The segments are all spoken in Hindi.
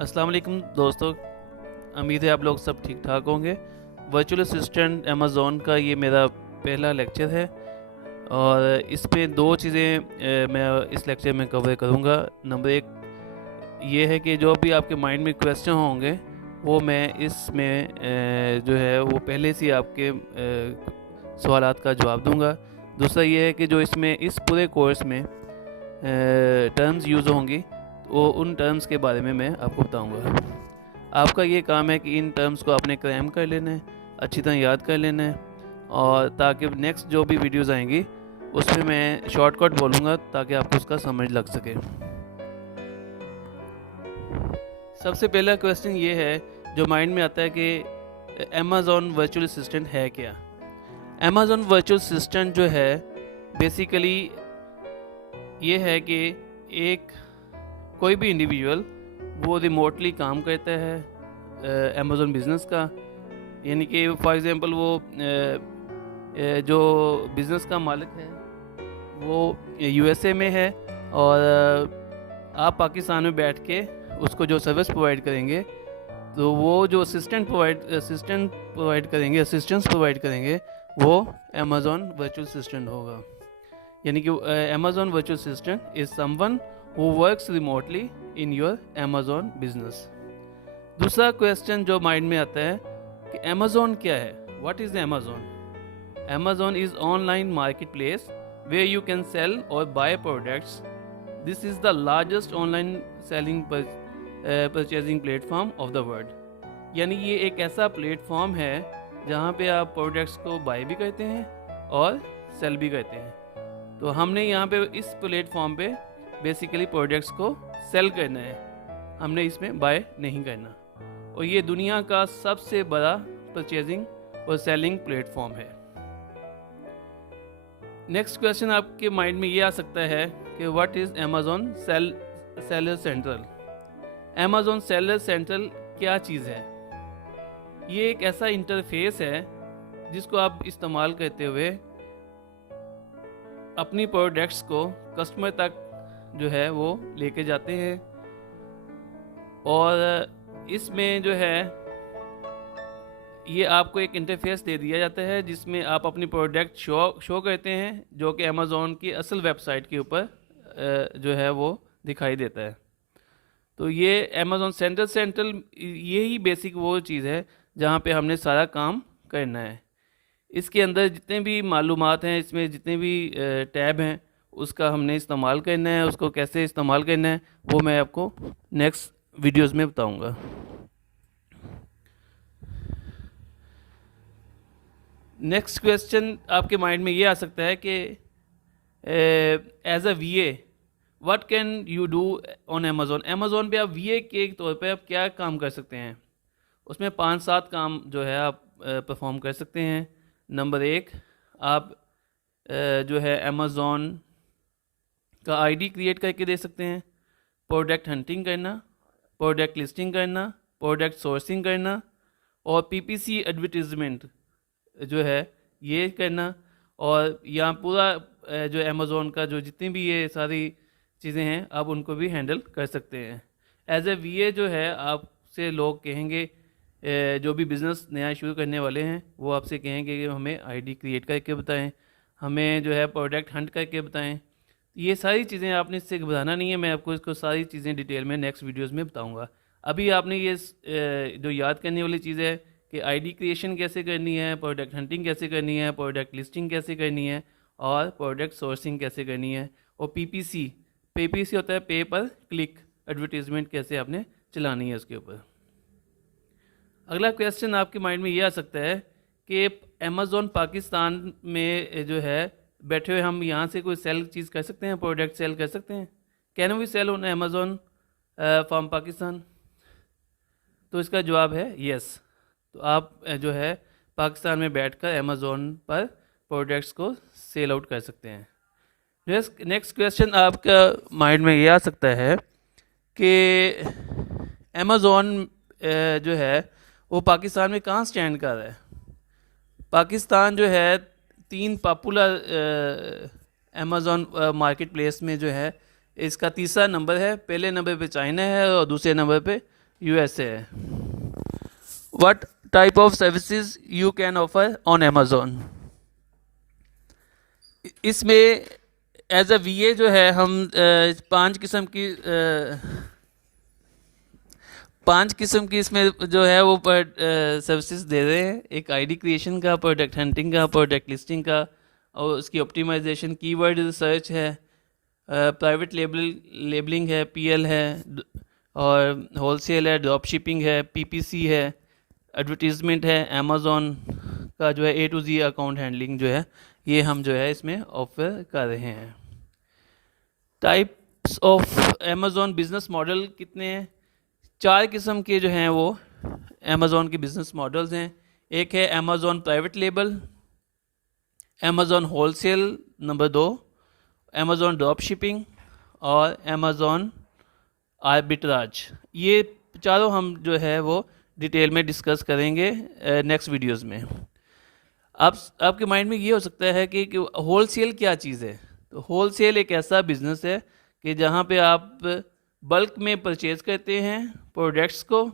अस्सलाम वालेकुम दोस्तों, उम्मीद है आप लोग सब ठीक ठाक होंगे। वर्चुअल असिस्टेंट अमेज़ॉन का ये मेरा पहला लेक्चर है और इस पे दो चीज़ें मैं इस लेक्चर में कवर करूँगा। नंबर एक ये है कि जो भी आपके माइंड में क्वेश्चन होंगे वो मैं इसमें जो है वो पहले से ही आपके सवालात का जवाब दूँगा। दूसरा ये है कि जो इसमें इस पूरे कोर्स में टर्म्स यूज़ होंगी वो उन टर्म्स के बारे में मैं आपको बताऊंगा। आपका ये काम है कि इन टर्म्स को आपने क्रैम कर लेना है, अच्छी तरह याद कर लेना है, और ताकि नेक्स्ट जो भी वीडियोस आएंगी उसमें मैं शॉर्टकट बोलूँगा ताकि आपको उसका समझ लग सके। सबसे पहला क्वेश्चन ये है जो माइंड में आता है कि अमेज़ॉन वर्चुअल असिस्टेंट है क्या। अमेज़ॉन वर्चुअल असिस्टेंट जो है बेसिकली ये है कि एक कोई भी इंडिविजुअल वो रिमोटली काम करता है अमेज़ॉन बिज़नेस का, यानी कि फॉर एग्ज़ाम्पल वो जो बिज़नेस का मालिक है वो यूएसए में है और आप पाकिस्तान में बैठ के उसको जो सर्विस प्रोवाइड करेंगे तो वो जो असिस्टेंस प्रोवाइड करेंगे वो अमेज़ॉन वर्चुअल असिस्टेंट होगा। यानी कि Amazon virtual assistant is someone who works remotely in your Amazon business। दूसरा क्वेश्चन जो माइंड में आता है कि Amazon क्या है। What is Amazon? Amazon is online marketplace where you can sell or buy products. This is the largest online selling purchasing platform of the world। यानी ये एक ऐसा प्लेटफॉर्म है जहाँ पे आप प्रोडक्ट्स को बाय भी करते हैं और सेल भी करते हैं। तो हमने यहाँ पे इस प्लेटफॉर्म पे बेसिकली प्रोडक्ट्स को सेल करना है, हमने इसमें बाय नहीं करना, और ये दुनिया का सबसे बड़ा परचेजिंग और सेलिंग प्लेटफॉर्म है। नेक्स्ट क्वेश्चन आपके माइंड में ये आ सकता है कि व्हाट is Amazon seller central. Amazon seller central क्या चीज़ है। ये एक ऐसा इंटरफेस है जिसको आप इस्तेमाल करते हुए अपनी प्रोडक्ट्स को कस्टमर तक जो है वो लेके जाते हैं, और इसमें जो है ये आपको एक इंटरफेस दे दिया जाता है जिसमें आप अपनी प्रोडक्ट शो करते हैं जो कि अमेज़ॉन की असल वेबसाइट के ऊपर जो है वो दिखाई देता है। तो ये अमेज़ॉन सेंट्रल यही बेसिक वो चीज़ है जहाँ पे हमने सारा काम करना है। इसके अंदर जितने भी मालूमात हैं, इसमें जितने भी टैब हैं उसका हमने इस्तेमाल करना है। उसको कैसे इस्तेमाल करना है वो मैं आपको नेक्स्ट वीडियोस में बताऊंगा। नेक्स्ट क्वेश्चन आपके माइंड में ये आ सकता है कि as a VA what can you do on Amazon. Amazon पे आप वीए के तौर पे आप क्या काम कर सकते हैं। उसमें 5-7 काम जो है आप परफॉर्म कर सकते हैं। नंबर 1, आप जो है अमेज़ॉन का आईडी क्रिएट करके दे सकते हैं, प्रोडक्ट हंटिंग करना, प्रोडक्ट लिस्टिंग करना, प्रोडक्ट सोर्सिंग करना, और पीपीसी एडवर्टीजमेंट जो है ये करना, और यहाँ पूरा जो अमेज़ॉन का जो जितनी भी ये सारी चीज़ें हैं आप उनको भी हैंडल कर सकते हैं। एज ए वीए जो है आपसे लोग कहेंगे, जो भी बिज़नेस नया शुरू करने वाले हैं वो आपसे कहेंगे कि हमें आईडी क्रिएट करके बताएं, हमें जो है प्रोडक्ट हंट करके बताएं। ये सारी चीज़ें आपने इससे घबराना नहीं है, मैं आपको इसको सारी चीज़ें डिटेल में नेक्स्ट वीडियोस में बताऊंगा। अभी आपने ये जो याद करने वाली चीज़ है कि आईडी क्रिएशन कैसे करनी है, प्रोडक्ट हंटिंग कैसे करनी है, प्रोडक्ट लिस्टिंग कैसे करनी है, और प्रोडक्ट सोर्सिंग कैसे करनी है, और पीपीसी होता है पे पर क्लिक एडवर्टीजमेंट कैसे आपने चलानी है उसके ऊपर। अगला क्वेश्चन आपके माइंड में ये आ सकता है कि अमेज़ॉन पाकिस्तान में जो है बैठे हुए हम यहाँ से कोई सेल चीज़ कर सकते हैं, प्रोडक्ट सेल कर सकते हैं। Can we sell on Amazon from Pakistan. तो इसका जवाब है यस। तो आप जो है पाकिस्तान में बैठकर अमेज़ॉन पर प्रोडक्ट्स को सेल आउट कर सकते हैं। नेक्स्ट क्वेश्चन आपका माइंड में ये आ सकता है कि अमेज़ॉन जो है वो पाकिस्तान में कहाँ स्टैंड कर रहा है। पाकिस्तान जो है 3 पॉपुलर अमेज़ॉन मार्केट प्लेस में जो है इसका तीसरा नंबर है। पहले नंबर पे चाइना है और दूसरे नंबर पे USA है। What type of services you can offer on Amazon. इसमें एज अ वीए जो है हम पांच किस्म की इसमें जो है वो सर्विसेज दे रहे हैं। एक आईडी क्रिएशन का, प्रोडक्ट हंटिंग का, प्रोडक्ट लिस्टिंग का, और उसकी ऑप्टिमाइजेशन, कीवर्ड रिसर्च है, प्राइवेट लेबलिंग है, पीएल है, और होलसेल है, ड्रॉप शिपिंग है, पीपीसी है, एडवर्टीजमेंट है, अमेज़ॉन का जो है ए टू जी अकाउंट हैंडलिंग जो है ये हम जो है इसमें ऑफर कर रहे हैं। Types of Amazon business model कितने हैं? 4 किस्म के जो हैं वो अमेज़ॉन के बिजनेस मॉडल्स हैं। एक है Amazon private label, Amazon wholesale number 2, Amazon drop shipping और अमेज़ॉन आर्बिट्राज। ये चारों हम जो है वो डिटेल में डिस्कस करेंगे नेक्स्ट वीडियोस में। आपके माइंड में ये हो सकता है कि होलसेल क्या चीज़ है। तो होलसेल एक ऐसा बिजनेस है कि जहाँ पे आप बल्क में परचेज़ करते हैं प्रोडक्ट्स को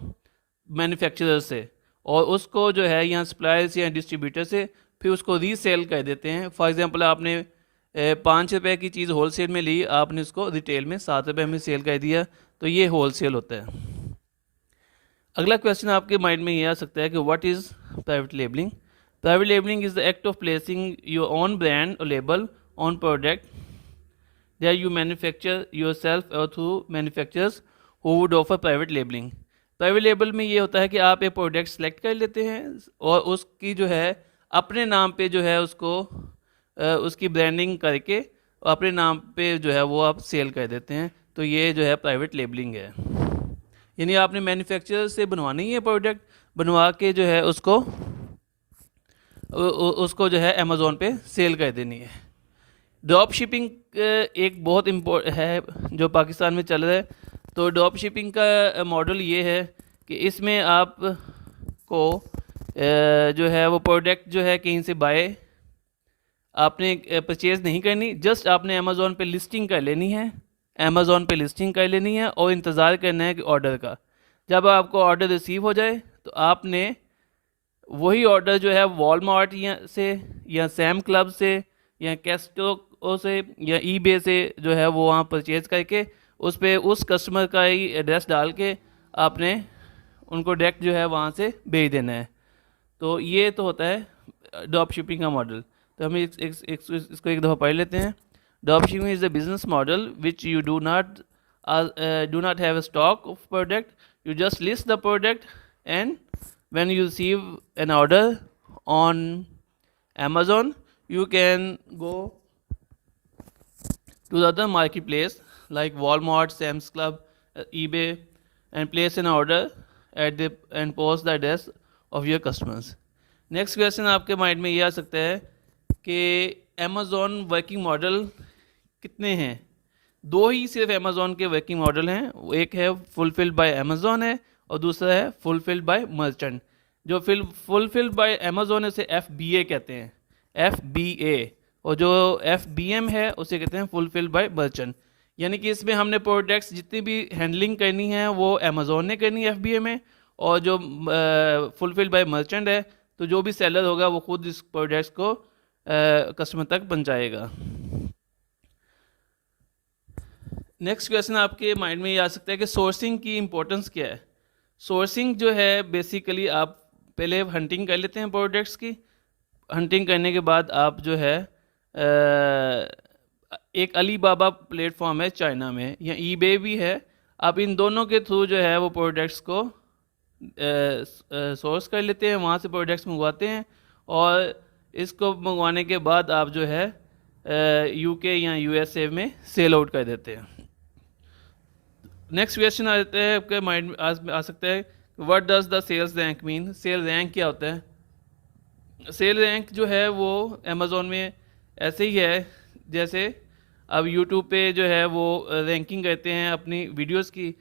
मैन्युफैक्चरर से, और उसको जो है यहाँ सप्लायर्स या डिस्ट्रीब्यूटर से फिर उसको रीसेल कर देते हैं। फॉर एग्जांपल आपने 5 रुपये की चीज़ होलसेल में ली, आपने उसको रिटेल में 7 रुपये में सेल कर दिया, तो ये होलसेल होता है। अगला क्वेश्चन आपके माइंड में ये आ सकता है कि व्हाट इज़ private labelling. Private labelling is the act of placing your own brand और label on product that you manufacture yourself or through manufacturers who would offer private labeling। Private label में ये होता है कि आप एक प्रोडक्ट सेलेक्ट कर लेते हैं और उसकी जो है अपने नाम पे जो है उसको उसकी ब्रांडिंग करके अपने नाम पे जो है वो आप सेल कर देते हैं, तो ये जो है प्राइवेट लेबलिंग है। यानी आपने मैन्युफैक्चरर से बनवानी है प्रोडक्ट, बनवा के जो है उसको जो है अमेज़ॉन पे सेल कर देनी है। ड्रॉप शिपिंग एक बहुत है जो पाकिस्तान में चल रहा है। तो ड्रॉप शिपिंग का मॉडल ये है कि इसमें आप को जो है वो प्रोडक्ट जो है कहीं से बाय आपने परचेज़ नहीं करनी, जस्ट आपने अमेज़ॉन पे लिस्टिंग कर लेनी है, अमेज़ॉन पे लिस्टिंग कर लेनी है और इंतज़ार करना है कि ऑर्डर का। जब आपको ऑर्डर रिसीव हो जाए तो आपने वही ऑर्डर जो है वॉलमार्ट से या सैम क्लब से या कैस्टो से या ईबे से जो है वो वहाँ परचेज़ करके उस पर उस कस्टमर का ही एड्रेस डाल के आपने उनको डायरेक्ट जो है वहाँ से भेज देना है। तो ये तो होता है ड्रॉप शिपिंग का मॉडल। तो हम इसको एक दफ़ा पढ़ लेते हैं। Drop shipping is a business model which you do not have a stock of product, you just list the product and when you receive an order on Amazon, you can go to the other marketplace like Walmart, Sam's Club, eBay, and place an order and post the address of your customers। Next question आपके माइंड में ये आ सकता है कि Amazon वर्किंग मॉडल कितने हैं। 2 ही सिर्फ Amazon के वर्किंग मॉडल हैं। एक है फुलफिल्ड बाय Amazon है और दूसरा है फुलफिल्ड बाय मर्चेंट। जो फुलफिल्ड बाय अमेज़ॉन है उसे FBA कहते हैं, FBA, और जो FBM है उसे कहते हैं फुलफिल्ड बाय मर्चेंट। यानी कि इसमें हमने प्रोडक्ट्स जितनी भी हैंडलिंग करनी है वो अमेज़ॉन ने करनी है FBA में, और जो फुलफिल्ड बाय मर्चेंट है तो जो भी सेलर होगा वो खुद इस प्रोडक्ट्स को कस्टमर तक पहुंचाएगा। नेक्स्ट क्वेश्चन आपके माइंड में ये आ सकता है कि सोर्सिंग की इम्पोर्टेंस क्या है। सोर्सिंग जो है बेसिकली आप पहले हंटिंग कर लेते हैं प्रोडक्ट्स की। हंटिंग करने के बाद आप जो है एक अलीबाबा प्लेटफॉर्म है चाइना में, या ईबे भी है, आप इन दोनों के थ्रू जो है वो प्रोडक्ट्स को सोर्स कर लेते हैं, वहाँ से प्रोडक्ट्स मंगवाते हैं, और इसको मंगवाने के बाद आप जो है UK या USA में सेल आउट कर देते हैं। नेक्स्ट क्वेश्चन आ जाता है आपके माइंड में आ सकता है what does the sales rank mean. Sale rank क्या होता है। सेल रैंक जो है वो अमेज़ॉन में ऐसे ही है जैसे अब यूट्यूब पे जो है वो रैंकिंग करते हैं अपनी वीडियोस की,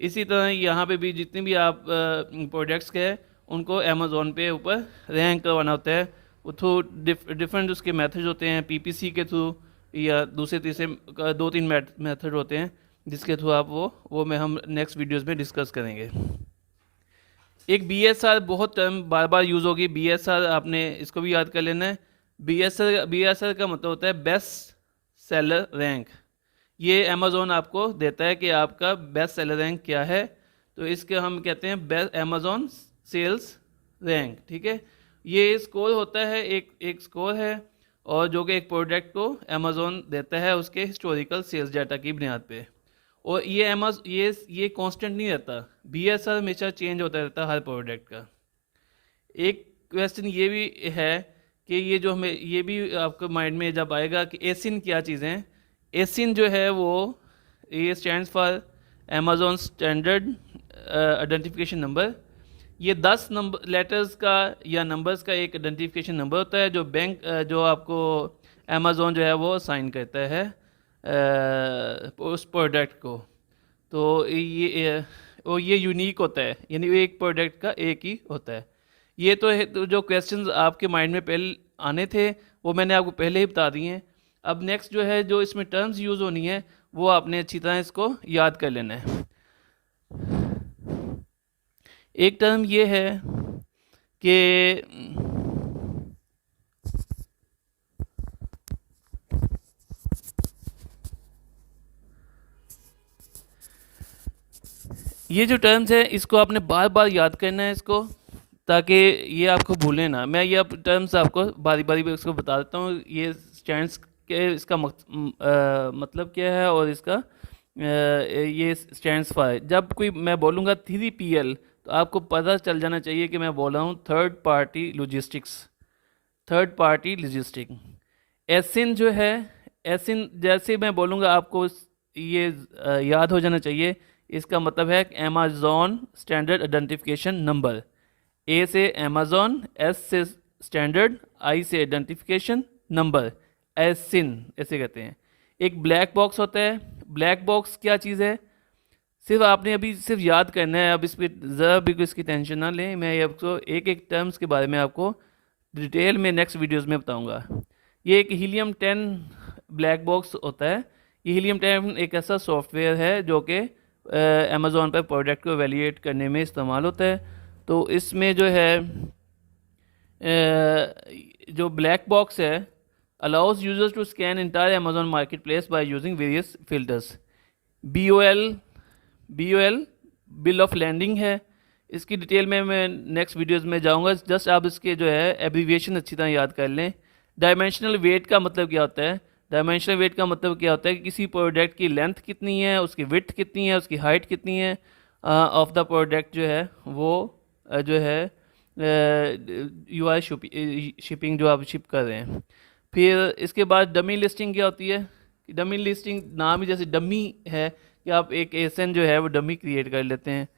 इसी तरह यहाँ पे भी जितने भी आप प्रोडक्ट्स के हैं उनको अमेज़ॉन पे ऊपर रैंक करवाना होता है। वो थ्रू डिफरेंट उसके मेथड होते हैं, PPC के थ्रू या दूसरे तीसरे 2-3 मेथड होते हैं जिसके थ्रू आप वो में हम नेक्स्ट वीडियोस में डिस्कस करेंगे। एक BSR बहुत टर्म बार बार यूज़ होगी, BSR आपने इसको भी याद कर लेना है। BSR का मतलब होता है बेस्ट सेलर रैंक। ये अमेज़ोन आपको देता है कि आपका बेस्ट सेलर रैंक क्या है, तो इसके हम कहते हैं बेस्ट अमेज़ोन सेल्स रैंक, ठीक है। ये स्कोर होता है, एक स्कोर है, और जो कि एक प्रोडक्ट को अमेज़ोन देता है उसके हिस्टोरिकल सेल्स डाटा की बुनियाद पे। और ये कांस्टेंट नहीं रहता, BSR हमेशा चेंज होता रहता है हर प्रोडक्ट का। एक क्वेश्चन ये भी है कि ये जो हमें ये भी आपके माइंड में जब आएगा कि एसिन क्या चीज़ें हैं। एसिन जो है वो ये stands for Amazon standard identification number. ये 10 नंबर लेटर्स का या नंबर्स का एक आइडेंटिफिकेशन नंबर होता है, जो जो आपको अमेज़ॉन जो है वो साइन करता है उस प्रोडक्ट को। तो ये यूनिक होता है, यानी एक प्रोडक्ट का एक ही होता है। ये तो है, तो जो क्वेश्चंस आपके माइंड में पहले आने थे वो मैंने आपको पहले ही बता दिए हैं। अब नेक्स्ट जो है, जो इसमें टर्म्स यूज़ होनी है वो आपने अच्छी तरह इसको याद कर लेना है। एक टर्म ये है कि ये जो टर्म्स है इसको आपने बार बार याद करना है इसको, ताकि ये आपको भूले ना। मैं ये अब टर्म्स आपको बारी बारी में इसको बता देता हूँ, ये स्टैंड्स के इसका मतलब क्या है, और इसका ये स्टैंड्स फॉर। जब कोई मैं बोलूँगा 3PL तो आपको पता चल जाना चाहिए कि मैं बोल रहा हूँ third party logistics. Third party logistic. ASIN जो है, एसिन जैसे मैं बोलूँगा आपको ये याद हो जाना चाहिए। इसका मतलब है अमेज़ॉन स्टैंडर्ड आइडेंटिफिकेशन नंबर। ए से अमेज़ॉन, एस से स्टैंडर्ड, आई से आइडेंटिफिकेशन नंबर, एसिन ऐसे कहते हैं। एक ब्लैक बॉक्स होता है। ब्लैक बॉक्स क्या चीज़ है, सिर्फ आपने अभी सिर्फ याद करना है। अब इस पर ज़रा भी इसकी टेंशन ना लें, मैं आपको एक एक टर्म्स के बारे में आपको डिटेल में नेक्स्ट वीडियोस में बताऊंगा। ये एक हीलियम 10 ब्लैक बॉक्स होता है। ये हीलियम 10 एक ऐसा सॉफ्टवेयर है जो कि अमेज़ॉन पर प्रोडक्ट को एवेल्यूएट करने में इस्तेमाल होता है। तो इसमें जो है जो ब्लैक बॉक्स है allows users to scan entire Amazon market place by using various filters. BOL bill of landing है। इसकी डिटेल में मैं नेक्स्ट वीडियोस में जाऊंगा, जस्ट आप इसके जो है एब्रीविएशन अच्छी तरह याद कर लें। डायमेंशनल वेट का मतलब क्या होता है, डायमेंशनल वेट का मतलब क्या होता है कि किसी प्रोडक्ट की लेंथ कितनी है, उसकी विड्थ कितनी है, उसकी हाइट कितनी है ऑफ द प्रोडक्ट जो है वो जो है यू आर शिपिंग जो आप शिप कर रहे हैं। फिर इसके बाद डमी लिस्टिंग क्या होती है। डमी लिस्टिंग नाम ही जैसे डमी है कि आप एक एसन जो है वो डमी क्रिएट कर लेते हैं।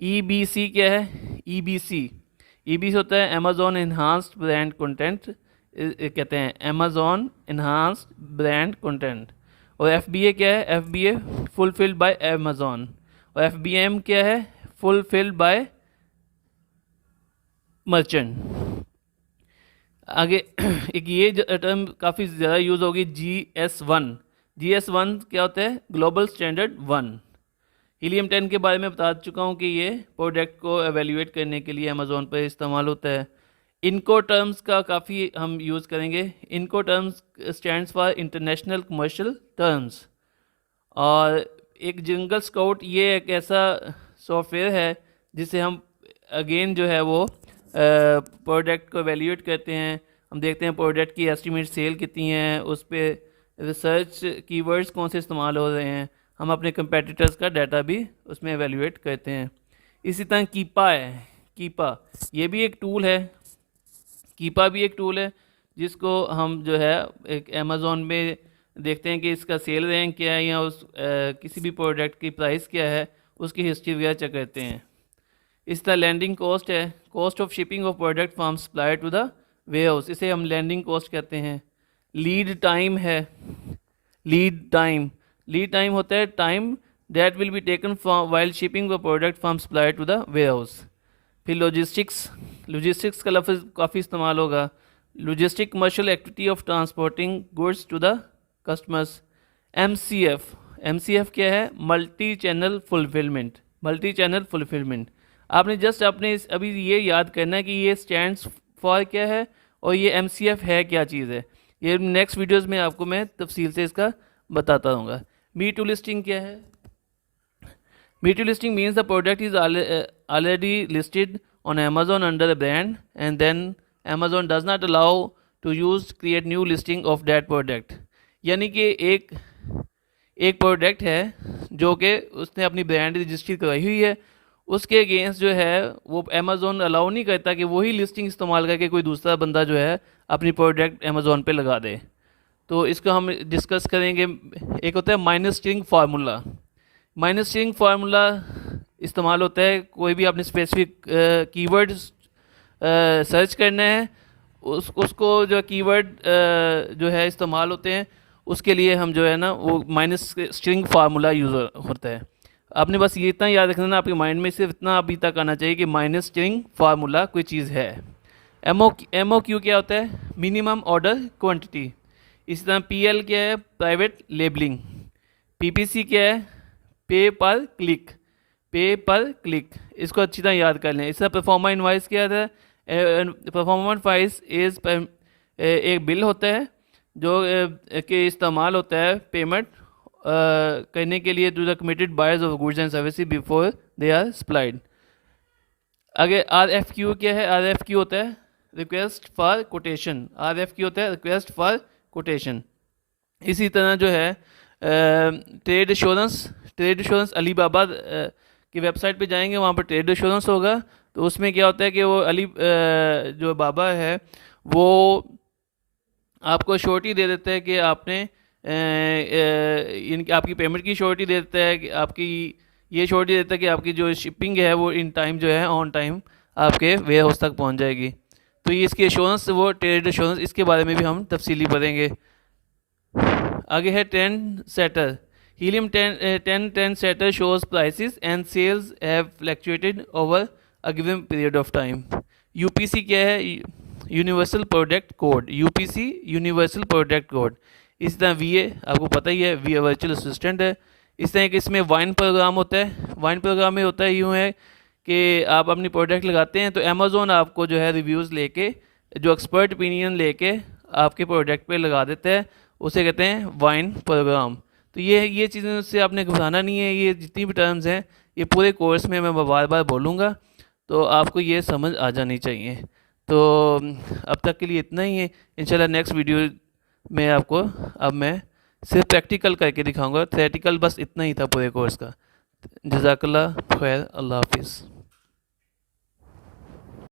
EBC क्या है, EBC होता है अमेज़ॉन इन्हांस्ड ब्रांड कंटेंट, कहते हैं अमेज़ॉन इन्हांस्ड ब्रांड कंटेंट। और FBA क्या है, FBA फुलफिल्ड बाय अमेज़ॉन। और FBM क्या है, फुलफिल्ड बाय मर्चेंट। आगे एक ये टर्म काफ़ी ज़्यादा यूज़ होगी, GS1 क्या होता है, ग्लोबल स्टैंडर्ड 1। हीलियम 10 के बारे में बता चुका हूँ कि ये प्रोडक्ट को एवेल्यूएट करने के लिए अमेज़ॉन पर इस्तेमाल होता है। इनको टर्म्स का काफ़ी हम यूज़ करेंगे। इनको terms stands for international commercial terms. और एक जंगल स्काउट ये एक ऐसा सॉफ्टवेयर है जिसे हम अगेन जो है वो प्रोडक्ट को एवेल्यूएट करते हैं। हम देखते हैं प्रोडक्ट की एस्टिमेट सेल कितनी है, उस पर रिसर्च कीवर्ड्स कौन से इस्तेमाल हो रहे हैं। हम अपने कंपेटिटर्स का डाटा भी उसमें एवेल्यूएट करते हैं। इसी तरह कीपा है। कीपा ये भी एक टूल है। कीपा भी एक टूल है जिसको हम जो है एक अमेज़ॉन में देखते हैं कि इसका सेल रैंक क्या है या उस किसी भी प्रोडक्ट की प्राइस क्या है, उसकी हिस्ट्री वगैरह चेक करते हैं। इस तरह लैंडिंग कॉस्ट है, cost of shipping of product from supplier to the warehouse, इसे हम लैंडिंग कॉस्ट कहते हैं। लीड टाइम है। लीड टाइम होता है time that will be taken from while shipping the product from supplier to the warehouse. फिर लॉजिस्टिक्स का लफ्ज़ काफ़ी इस्तेमाल होगा। Logistic commercial activity of transporting goods to the customers. MCF क्या है, मल्टी चैनल फुलफिलमेंट। आपने जस्ट अपने अभी ये याद करना है कि ये स्टैंड्स फॉर क्या है और ये MCF है क्या चीज़ है। ये नेक्स्ट वीडियोस में आपको मैं तफसील से इसका बताता रहूँगा। मी टू लिस्टिंग क्या है? Me too listing means the product is already listed on Amazon under the brand and then Amazon does not allow to use create new listing of that product। यानी कि एक प्रोडक्ट है जो कि उसने अपनी ब्रांड रजिस्ट्री करवाई हुई है, उसके अगेंस्ट जो है वो अमेज़ोन अलाउ नहीं करता कि वही लिस्टिंग इस्तेमाल करके कोई दूसरा बंदा जो है अपनी प्रोडक्ट अमेज़ोन पे लगा दे। तो इसको हम डिस्कस करेंगे। एक होता है minus string formula. Minus string formula इस्तेमाल होता है कोई भी आपने स्पेसिफिक कीवर्ड सर्च करना है, उसको जो कीवर्ड जो है इस्तेमाल होते हैं, उसके लिए हम जो है ना वो माइनस स्ट्रिंग फार्मूला यूज़ होता है। आपने बस ये इतना याद रखना, आपके माइंड में सिर्फ इतना अभी तक आना चाहिए कि माइनस स्ट्रिंग फार्मूला कोई चीज़ है। MOQ क्या होता है? Minimum order quantity. इसी तरह PL क्या है? Private labelling. PPC क्या है? पे पर क्लिक। पे पर क्लिक, इसको अच्छी तरह याद कर लें। इसका परफॉर्मा इनवाइस क्या था? परफॉर्मा इनवाइस इज़ एक बिल होता है जो के इस्तेमाल होता है पेमेंट करने के लिए to the committed buyers of goods and services before they are supplied. आगे RFQ क्या है? RFQ होता है रिक्वेस्ट फॉर कोटेशन। RFQ होता है रिक्वेस्ट फॉर कोटेशन। इसी तरह जो है ट्रेड इंश्योरेंस अलीबाबा की वेबसाइट पे जाएंगे, वहाँ पर ट्रेड इंश्योरेंस होगा। तो उसमें क्या होता है कि वो जो बाबा है वो आपको श्योरिटी दे देता है कि आपने आपकी पेमेंट की श्योरिटी दे देता है कि आपकी ये श्योरिटी देता है कि आपकी जो शिपिंग है वो इन टाइम जो है ऑन टाइम आपके वेयर हाउस तक पहुँच जाएगी। तो ये इसकी एश्योरेंस, वो ट्रेड एश्योरेंस, इसके बारे में भी हम तफसीली पढ़ेंगे। आगे है trend setter. Helium 10 setter shows prices and sales have fluctuated over a given period of time। UPC क्या है? Universal product code. UPC universal product code. इस तरह VA आपको पता ही है, VA वर्चुअल असिस्टेंट है। इस तरह के इसमें वाइन प्रोग्राम होता है। वाइन प्रोग्राम में होता है यूँ है कि आप अपनी प्रोडक्ट लगाते हैं तो अमेज़ोन आपको जो है रिव्यूज़ लेके, जो एक्सपर्ट ओपिनियन लेके आपके प्रोडक्ट पे लगा देता है, उसे कहते हैं वाइन प्रोग्राम। तो ये चीज़ें उससे आपने घबराना नहीं है। ये जितनी भी टर्म्स हैं ये पूरे कोर्स में मैं बार बार बोलूँगा, तो आपको ये समझ आ जानी चाहिए। तो अब तक के लिए इतना ही है। इंशाल्लाह नेक्स्ट वीडियो में आपको अब मैं सिर्फ प्रैक्टिकल करके दिखाऊंगा। थ्योरेटिकल बस इतना ही था पूरे कोर्स का। जज़ाकल्लाह खैर, अल्लाह हाफिज़।